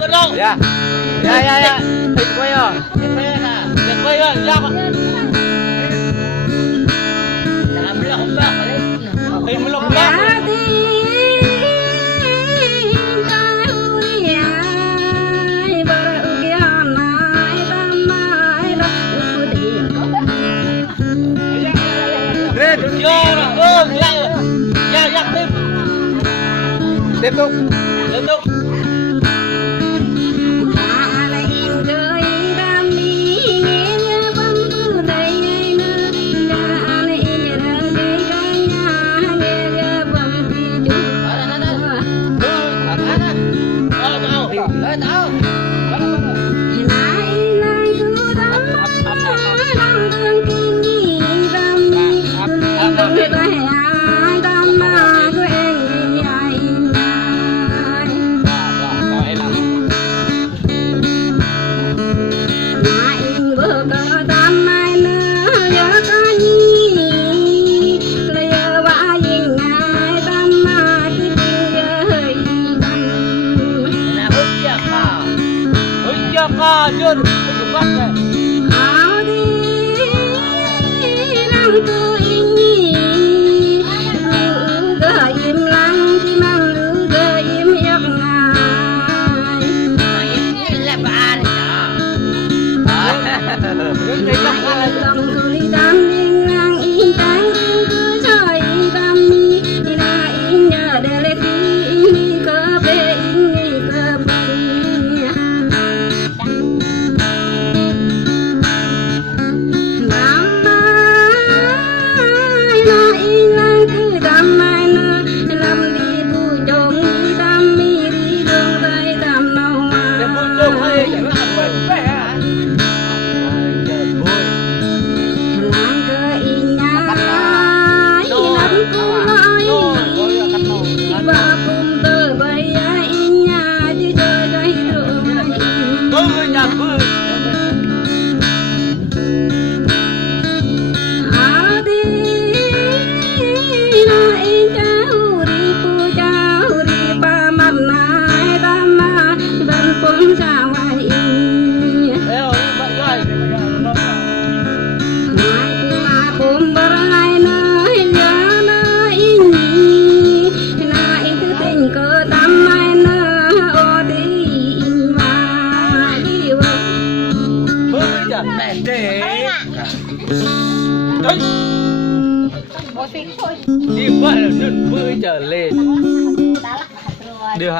con đâu? Dạ. Dạ. Thịt quay rồi. Thịt quay rồi, ra mà. Làm lộn đó. Hình lộn đó. Tiếp tục. Chưa được bắt này. Áo đi làm cứ im lặng chỉ mang lư gờ im giấc ngài là bạn lòng cứ đi đam điên ngang in trắng cứ chơi đam mi là in nhờ để lấy khi cơ về in cơ đi qua là nước mưa trở lên.